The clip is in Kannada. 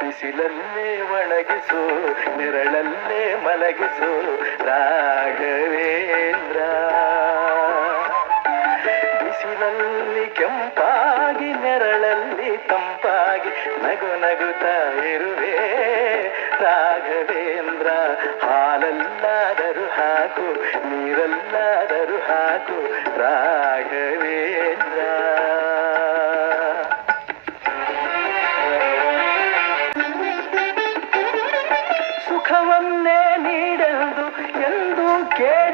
ಬಿಸಿಲಲ್ಲೇ ಒಣಗಿಸು ನೆರಳಲ್ಲೇ ಮಲಗಿಸು ರಾಘವೇಂದ್ರ. ಬಿಸಿಲಲ್ಲಿ ಕೆಂಪಾಗಿ ನೆರಳಲ್ಲಿ ತಂಪಾಗಿ ನಗು ನಗುತ್ತಾ ಇರುವೆ ರಾಘವೇಂದ್ರ ಸುಖವನ್ನೇ ನೀಡದು ಎಂದು ಕೇಳಿ